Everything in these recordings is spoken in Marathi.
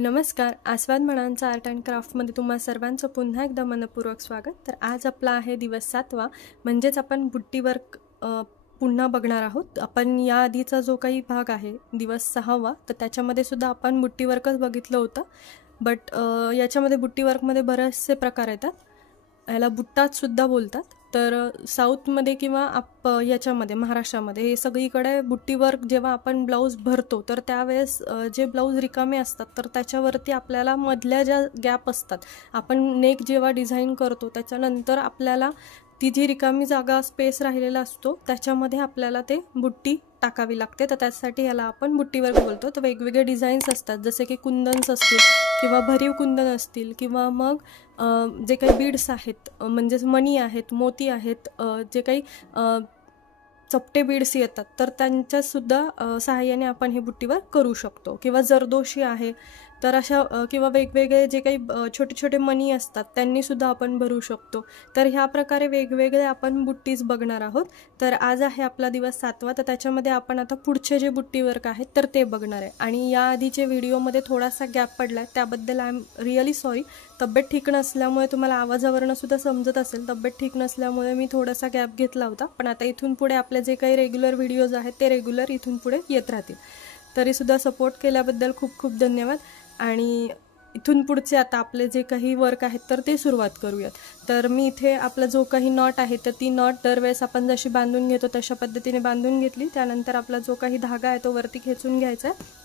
नमस्कार. आस्वाद म्हणांचा आर्ट अँड क्राफ्टमध्ये तुम्हा सर्वांचं पुन्हा एकदा मनपूर्वक स्वागत. तर आज आपला आहे दिवस 7वा, म्हणजेच आपण बुट्टी वर्क पुन्हा बघणार आहोत. आपण या आधीचा जो काही भाग आहे दिवस 6वा, तर त्याच्यामध्ये सुद्धा आपण बुट्टी वर्कच बघितलं होतं. बट याच्यामध्ये बुट्टी वर्कमध्ये बरेचसे प्रकार येतात. याला बुट्टाच सुद्धा बोलतात. तर साऊथमध्ये किंवा याच्यामध्ये महाराष्ट्रामध्ये हे सगळीकडे बुट्टी वर्क जेव्हा आपण ब्लाऊज भरतो तर त्यावेळेस जे ब्लाऊज रिकामे असतात तर त्याच्यावरती आपल्याला मधल्या ज्या गॅप असतात, आपण नेक जेव्हा डिझाईन करतो त्याच्यानंतर आपल्याला ती जी रिकामी जागा स्पेस राहिलेला असतो त्याच्यामध्ये आपल्याला ते बुट्टी टाकावी लागते. तर त्यासाठी याला आपण बुट्टी वर्क बोलतो. तर वेगवेगळे डिझाईन्स असतात, जसे की कुंदन्स असतील किंवा भरीव कुंदन असतील किंवा मग जे काही बीड्स आहेत म्हणजेच मणी आहेत, मोती आहेत, जे काही चपटे बीड्स येतात तर त्यांच्यासुद्धा सहाय्याने आपण हे बुट्टी वर्क करू शकतो. किंवा जरदोशी आहे तर अशा किंवा वेगवेगळे जे काही छोटे छोटे मणी असतात त्यांनीसुद्धा आपण भरू शकतो. तर ह्या प्रकारे वेगवेगळे आपण बुट्टीज बघणार आहोत. तर आज आहे आपला दिवस 7वा, तर त्याच्यामध्ये आपण आता पुढचे जे बुट्टी वर्क आहेत तर ते बघणार आहे. आणि या आधीचे व्हिडिओमध्ये थोडासा गॅप पडला आहे, त्याबद्दल आय एम रिअली सॉरी. तब्येत ठीक नसल्यामुळे तुम्हाला आवाजावरनं सुद्धा समजत असेल, तब्येत ठीक नसल्यामुळे मी थोडासा गॅप घेतला होता. पण आता इथून पुढे आपले जे काही रेग्युलर व्हिडिओज आहेत ते रेग्युलर इथून पुढे येत राहतील. तरीसुद्धा सपोर्ट केल्याबद्दल खूप खूप धन्यवाद. आणि इथून पुढचे आता आपले जे काही वर्क आहेत तर ते सुरुवात करूयात. तर मी इथे आपला जो काही नॉट आहे तर ती नॉट दरवेळेस आपण जशी बांधून घेतो तशा पद्धतीने बांधून घेतली. त्यानंतर आपला जो काही धागा आहे तो वरती खेचून घ्यायचा आहे.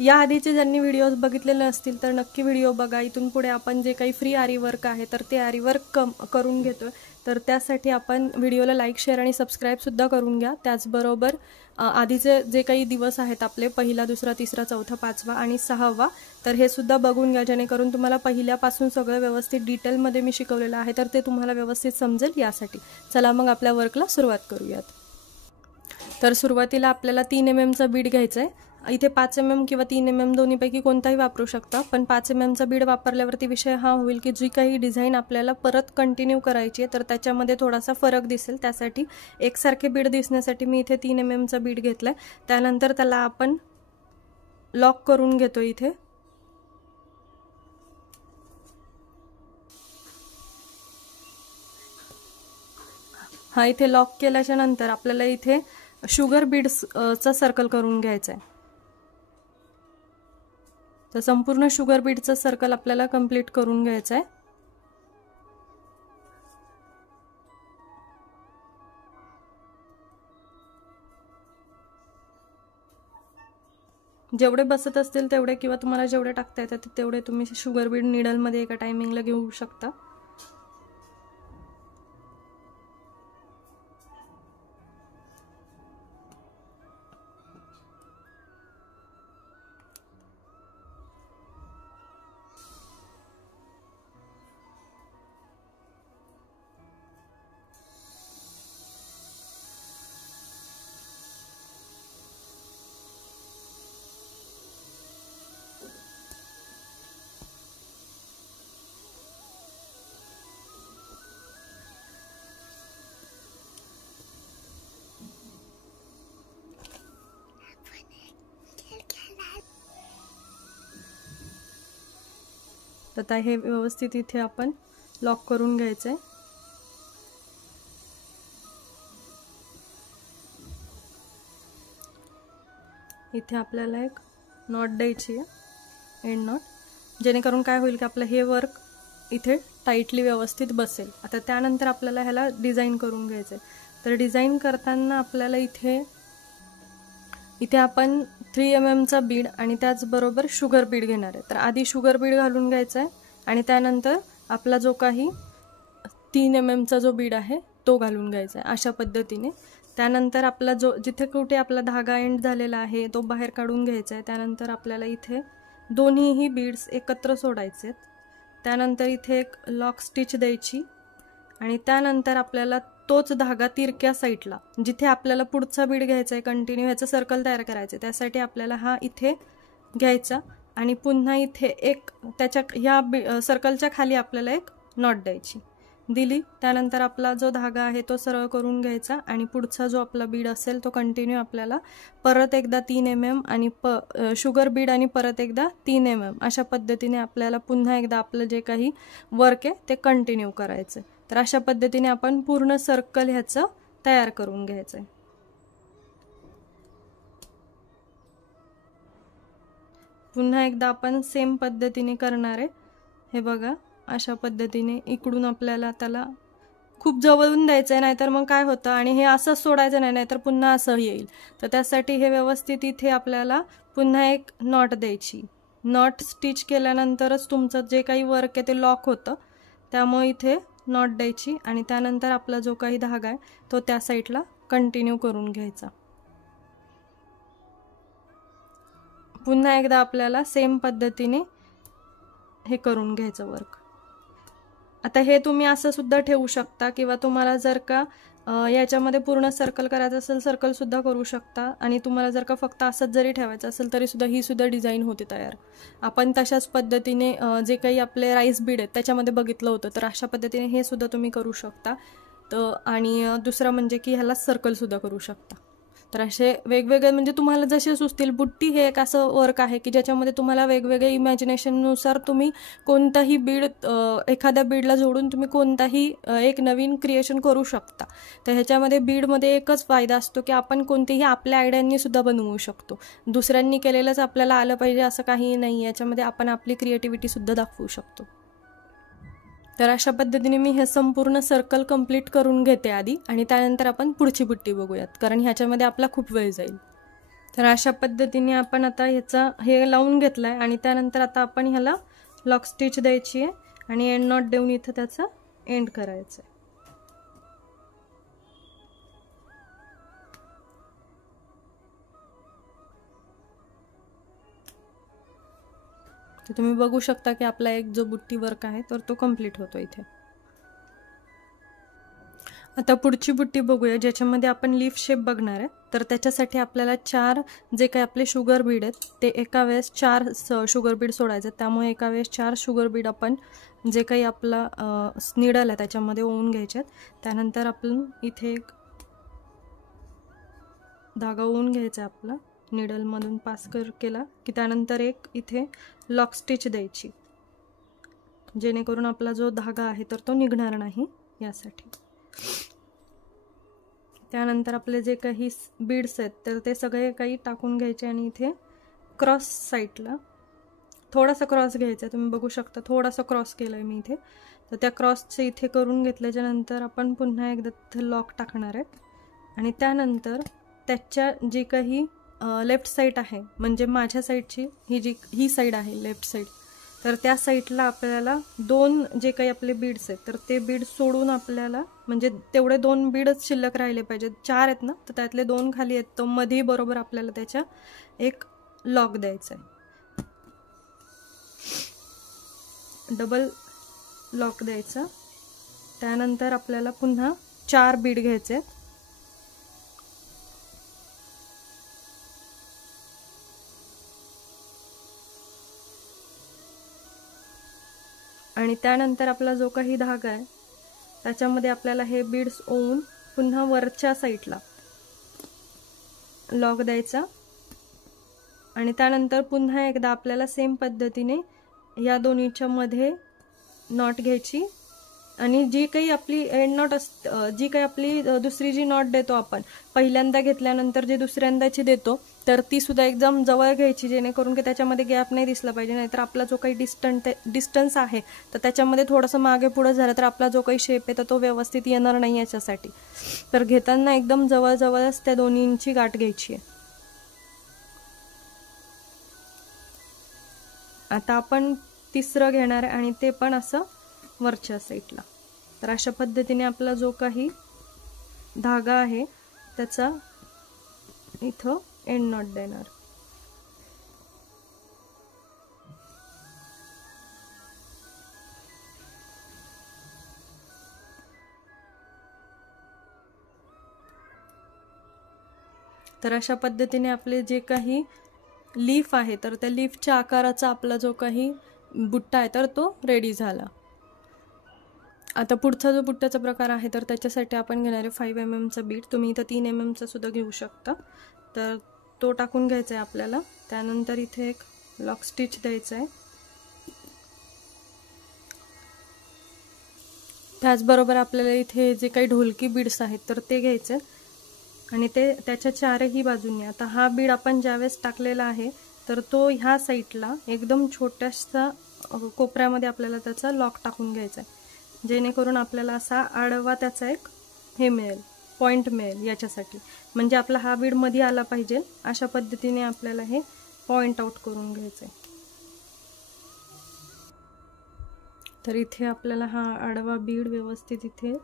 या आधीचे ज्यांनी व्हिडिओज बघितलेले असतील तर नक्की व्हिडिओ बघा. इथून पुढे आपण जे काही फ्री आरी वर्क आहे तर ते आरी वर्क करून घेतोय. तर त्यासाठी आपण व्हिडिओला लाईक, शेअर आणि सबस्क्राईबसुद्धा करून घ्या. त्याचबरोबर आधीचे जे काही दिवस आहेत आपले, पहिला, दुसरा, तिसरा, चौथा, 5वा आणि 6वा, तर हे सुद्धा बघून घ्या, जेणेकरून तुम्हाला पहिल्यापासून सगळं व्यवस्थित डिटेलमध्ये मी शिकवलेलं आहे तर ते तुम्हाला व्यवस्थित समजेल. यासाठी चला मग आपल्या वर्कला सुरुवात करूयात. तर सुरुवातीला आपल्याला 3 mm बीड घ्यायचं आहे. इथे 5 mm किंवा 3 mm दोन्हीपैकी कोणताही वापरू शकता. पण 5 mm बीड वापरल्यावरती विषय हा होईल की जी काही डिझाईन आपल्याला परत कंटिन्यू करायची आहे तर त्याच्यामध्ये थोडासा फरक दिसेल. त्यासाठी एकसारखे बीड दिसण्यासाठी मी इथे 3 mm बीड घेतलाय. त्यानंतर त्याला आपण लॉक करून घेतो. इथे हा इथे लॉक केल्याच्या नंतर आपल्याला इथे शुगर बीड्सचा सर्कल करून घ्यायचा आहे. तर संपूर्ण शुगर बीडचं सर्कल आपल्याला कंप्लीट करून घ्यायचं आहे. जेवढे बसत असतील तेवढे किंवा तुम्हाला जेवढे टाकता येतात तेवढे तुम्ही शुगर बीड निडलमध्ये एका टायमिंगला घेऊ शकता. आता हे व्यवस्थित इथे आपण लॉक करून घ्यायचं आहे. इथे आपल्याला एक नॉट द्यायची आहे, एंड नॉट, जेणेकरून काय होईल की आपलं हे वर्क इथे टाईटली व्यवस्थित बसेल. आता त्यानंतर आपल्याला ह्याला डिझाईन करून घ्यायचं आहे. तर डिझाईन करताना आपल्याला इथे आपण 3 mm बीड आणि त्याचबरोबर शुगर बीड घेणार आहे. तर आधी शुगर बीड घालून घ्यायचा आहे आणि त्यानंतर आपला जो काही 3 mm जो बीड आहे तो घालून घ्यायचा आहे अशा पद्धतीने. त्यानंतर आपला जिथे कुठे आपला धागा एंड झालेला आहे तो बाहेर काढून घ्यायचा आहे. त्यानंतर आपल्याला इथे दोन्हीही बीड्स एकत्र सोडायचे आहेत. त्यानंतर इथे एक लॉक स्टिच द्यायची आणि त्यानंतर आपल्याला तोच धागा तिरक्या साईडला जिथे आपल्याला पुढचा बीड घ्यायचा आहे कंटिन्यू ह्याचं सर्कल तयार करायचं आहे त्यासाठी आपल्याला हा इथे घ्यायचा आणि पुन्हा इथे एक त्याच्या ह्या सर्कलच्या खाली आपल्याला एक नॉट द्यायची. दिली. त्यानंतर आपला जो धागा आहे तो सरळ करून घ्यायचा आणि पुढचा जो आपला बीड असेल तो कंटिन्यू आपल्याला परत एकदा 3 mm आणि शुगर बीड आणि परत एकदा 3 mm अशा पद्धतीने आपल्याला पुन्हा एकदा आपलं जे काही वर्क आहे ते कंटिन्यू करायचं. तर अशा पद्धतीने आपण पूर्ण सर्कल ह्याचं तयार करून घ्यायचं आहे. पुन्हा एकदा आपण सेम पद्धतीने करणार आहे. हे बघा, अशा पद्धतीने इकडून आपल्याला त्याला खूप जवळून द्यायचं आहे, नाहीतर मग काय होतं आणि हे असं सोडायचं नाही, नाहीतर पुन्हा असं येईल. तर त्यासाठी हे व्यवस्थित इथे आपल्याला पुन्हा एक नॉट द्यायची. नॉट स्टिच केल्यानंतरच तुमचं जे काही वर्क आहे ते लॉक होतं, त्यामुळे इथे नॉट द्यायची आणि त्यानंतर आपला जो काही धागा आहे तो त्या साईडला कंटिन्यू करून घ्यायचा. पुन्हा एकदा आपल्याला सेम पद्धतीने हे करून घ्यायचं वर्क. आता हे तुम्ही असं सुद्धा ठेवू शकता किंवा तुम्हाला जर का याच्यामध्ये पूर्ण सर्कल करायचं असेल सर्कल सुद्धा करू शकता आणि तुम्हाला जर का फक्त असंच जरी ठेवायचं असेल तरी सुद्धा ही सुद्धा डिझाईन होते तयार. आपण तशाच पद्धतीने जे काही आपले राईस बीड आहेत त्याच्यामध्ये बघितलं होतं, तर अशा पद्धतीने हे सुद्धा तुम्ही करू शकता. तर आणि दुसरं म्हणजे की ह्याला सर्कल सुद्धा करू शकता. तर असे वेगवेगळे म्हणजे तुम्हाला जसे सुचतील. बुट्टी हे एक असं वर्क आहे की ज्याच्यामध्ये तुम्हाला वेगवेगळे इमॅजिनेशननुसार तुम्ही कोणताही बीड एखाद्या बीडला जोडून तुम्ही कोणताही एक नवीन क्रिएशन करू शकता. तर ह्याच्यामध्ये बीडमध्ये एकच फायदा असतो की आपण कोणतेही आपल्या आयडियांनी सुद्धा बनवू शकतो. दुसऱ्यांनी केलेलंच आपल्याला आलं पाहिजे असं काही नाही. याच्यामध्ये आपण आपली क्रिएटिव्हिटी सुद्धा दाखवू शकतो. तर अशा पद्धतीने मी हे संपूर्ण सर्कल कंप्लीट करून घेते आधी आणि त्यानंतर आपण पुढची बुट्टी बघूयात, कारण ह्याच्यामध्ये आपला खूप वेळ जाईल. तर अशा पद्धतीने आपण आता ह्याचा हे लावून घेतलाय आणि त्यानंतर आता आपण ह्याला लॉक स्टिच द्यायची आहे आणि एंड नॉट देऊन इथं त्याचा एंड करायचं आहे. तर तुम्ही बघू शकता की आपला एक जो बुट्टी वर्क आहे तर तो कंप्लीट होतो इथे. आता पुढची बुट्टी बघूया ज्याच्यामध्ये आपण लीफ शेप बघणार आहे. तर त्याच्यासाठी आपल्याला 4 जे काही आपले शुगर बीड आहेत ते एका वेळेस 4 शुगर बीड सोडायचे. त्यामुळे एका वेळेस 4 शुगर बीड आपण जे काही आपला निडल आहे त्याच्यामध्ये ओवून घ्यायचे. त्यानंतर आपण इथे एक धागा ओवून घ्यायचा आपला निडलमधून पास केला की त्यानंतर एक इथे लॉक स्टिच द्यायची, जेणेकरून आपला जो धागा आहे तर तो निघणार नाही यासाठी. त्यानंतर आपले जे काही बीड्स आहेत तर ते सगळे काही टाकून घ्यायचे आणि इथे क्रॉस साईडला थोडासा क्रॉस घ्यायचा. तुम्ही बघू शकता थोडासा क्रॉस केला आहे मी इथे. तर त्या क्रॉसचे इथे करून घेतल्याच्या नंतर आपण पुन्हा एकदा तिथे लॉक टाकणार आहे आणि त्यानंतर त्याच्या जी काही लेफ्ट साईड आहे म्हणजे माझ्या साईडची ही साईड आहे लेफ्ट साईड, तर त्या साईडला आपल्याला 2 जे काही आपले बीड्स आहेत तर ते बीड सोडून आपल्याला म्हणजे तेवढे 2 बीडच शिल्लक राहिले पाहिजेत. 4 आहेत ना, तर त्यातले 2 खाली आहेत. तर मध्ये बरोबर आपल्याला त्याच्या एक लॉक द्यायचा आहे, डबल लॉक द्यायचा. त्यानंतर आपल्याला पुन्हा 4 बीड घ्यायचे आहेत आणि त्यानंतर आपला जो काही धागा आहे त्याच्यामध्ये आपल्याला हे बीड्स ओवून पुन्हा वरच्या साईडला लॉक द्यायचा आणि त्यानंतर पुन्हा एकदा आपल्याला सेम पद्धतीने या दोन्हीच्या मध्ये नॉट घ्यायची आणि जी काही आपली एंड नॉट जी काही आपली दुसरी जी नॉट देतो आपण पहिल्यांदा घेतल्यानंतर जे दुसऱ्यांदाची देतो तर ती सुद्धा एकदम जवळ घ्यायची, जेणेकरून की त्याच्यामध्ये गॅप नाही दिसला पाहिजे. नाहीतर आपला जो काही डिस्टन्स आहे तर त्याच्यामध्ये थोडंसं मागे पुढे झालं तर आपला जो काही शेप आहे तर तो व्यवस्थित येणार नाही याच्यासाठी. तर घेताना एकदम जवळजवळच त्या दोन्हींची गाठ घ्यायची आहे. आता आपण तिसरं घेणार आहे आणि ते पण असं वरच्या साईडला. तर अशा पद्धतीने आपला जो काही धागा आहे त्याचा इथं एंड नॉट देणार. तर अशा पद्धतीने आपले जे काही लीफ आहे तर त्या लीफच्या आकाराचा आपला जो काही बुट्टा आहे तर तो रेडी झाला. आता पुढचा जो बुट्ट्याचा प्रकार आहे तर त्याच्यासाठी आपण घेणार आहे 5 mm बीड. तुम्ही इथं 3 mm सुद्धा घेऊ शकता. तर तो टाकून घ्यायचा आहे आपल्याला. त्यानंतर इथे एक लॉक स्टिच द्यायचा आहे. त्याचबरोबर आपल्याला इथे जे काही ढोलकी बीड्स आहेत तर ते घ्यायचे आणि ते त्याच्या चारही बाजूंनी. आता हा बीड आपण ज्यावेळेस टाकलेला आहे तर तो ह्या साईडला एकदम छोट्याशा कोपऱ्यामध्ये आपल्याला त्याचा लॉक टाकून घ्यायचा आहे, जेणेकरून आपल्याला असा आडवा त्याचा एक हे मिळेल, पॉइंट मिळेल याच्यासाठी. म्हणजे आपला हा बीड मध्ये आला पाहिजे अशा पद्धतीने आपल्याला हे पॉइंट आउट करून घ्यायचं आहे. तर इथे आपल्याला हा आडवा बीड व्यवस्थित इथे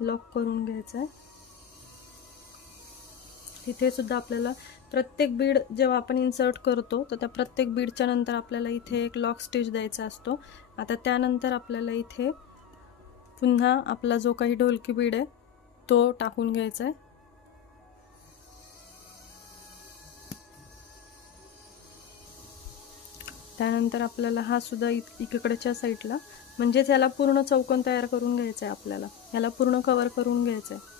लॉक करून घ्यायचा आहे. तिथे सुद्धा आपल्याला प्रत्येक बीड जेव्हा आपण इन्सर्ट करतो तर त्या प्रत्येक बीडच्या नंतर आपल्याला इथे एक लॉक स्टिच द्यायचा असतो. आता त्यानंतर आपल्याला इथे पुन्हा आपला जो काही ढोलकी बीड आहे तो टाकून घ्यायचा आहे. त्यानंतर आपल्याला हा सुद्धा इकडच्या साईडला, म्हणजेच याला पूर्ण चौकोन तयार करून घ्यायचा आहे. आपल्याला याला पूर्ण कव्हर करून घ्यायचं आहे.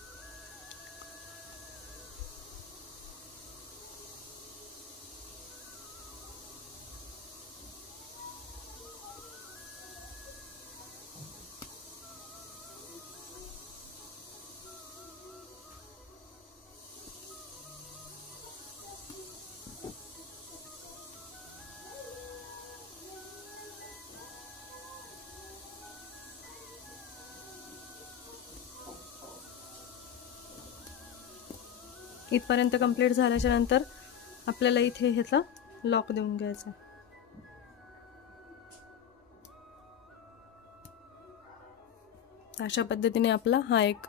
इथपर्यंत कंप्लीट झाल्याच्या नंतर आपल्याला इथे ह्याचा लॉक देऊन घ्यायचा. अशा पद्धतीने आपला हा एक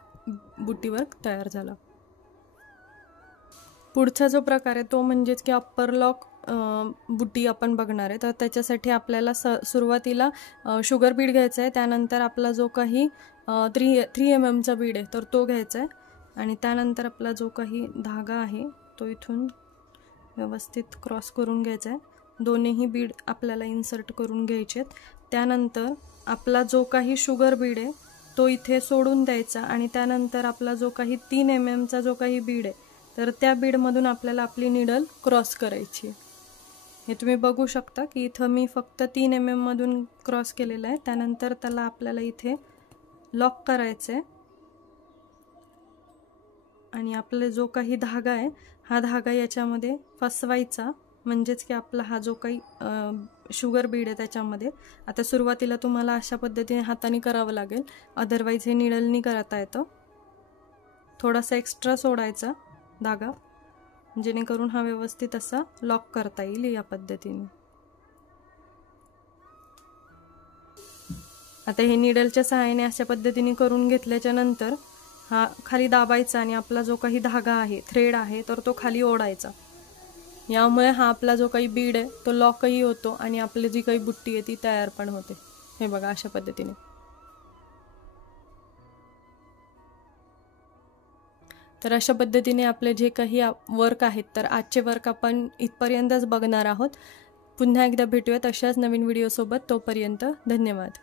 बुट्टी वर्क तयार झाला. पुढचा जो प्रकार आहे तो म्हणजेच की अप्पर लॉक बुट्टी आपण बघणार आहे. तर त्याच्यासाठी आपल्याला सुरुवातीला शुगर बीड घ्यायचा आहे. त्यानंतर आपला जो काही 3 mm बीड आहे तर तो घ्यायचा आहे आणि त्यानंतर आपला जो काही धागा आहे तो इथून व्यवस्थित क्रॉस करून घ्यायचा आहे. दोन्हीही बीड आपल्याला इन्सर्ट करून घ्यायचे आहेत. त्यानंतर आपला जो काही शुगर बीड आहे तो इथे सोडून द्यायचा आणि त्यानंतर आपला जो काही 3 mm जो काही बीड आहे तर त्या बीडमधून आपल्याला आपली निडल क्रॉस करायची आहे. हे तुम्ही बघू शकता की इथं मी फक्त 3 mm मधून क्रॉस केलेला आहे. त्यानंतर त्याला आपल्याला इथे लॉक करायचं आहे आणि आपला जो काही धागा आहे हा धागा याच्यामध्ये फसवायचा, म्हणजेच की आपला हा जो काही शुगर बीड आहे त्याच्यामध्ये. आता सुरुवातीला तुम्हाला अशा पद्धतीने हाताने करावं लागेल, अदरवाईज हे निडलनी करता येतं. थोडासा एक्स्ट्रा सोडायचा धागा जेणेकरून हा व्यवस्थित असा लॉक करता येईल या पद्धतीने. आता हे निडलच्या सहाय्याने अशा पद्धतीने करून घेतल्याच्या नंतर हा खाली दाबायचा आणि आपला जो काही धागा आहे, थ्रेड आहे, तर तो खाली ओढायचा. यामुळे हा आपला जो काही बीड आहे तो लॉकही होतो आणि आपली जी काही बुट्टी आहे ती तयार पण होते. हे बघा अशा पद्धतीने. तर अशा पद्धतीने आपले जे काही वर्क आहेत तर आजचे वर्क आपण इथपर्यंतच बघणार आहोत. पुन्हा एकदा भेटूयात अशाच नवीन व्हिडिओसोबत. तोपर्यंत धन्यवाद.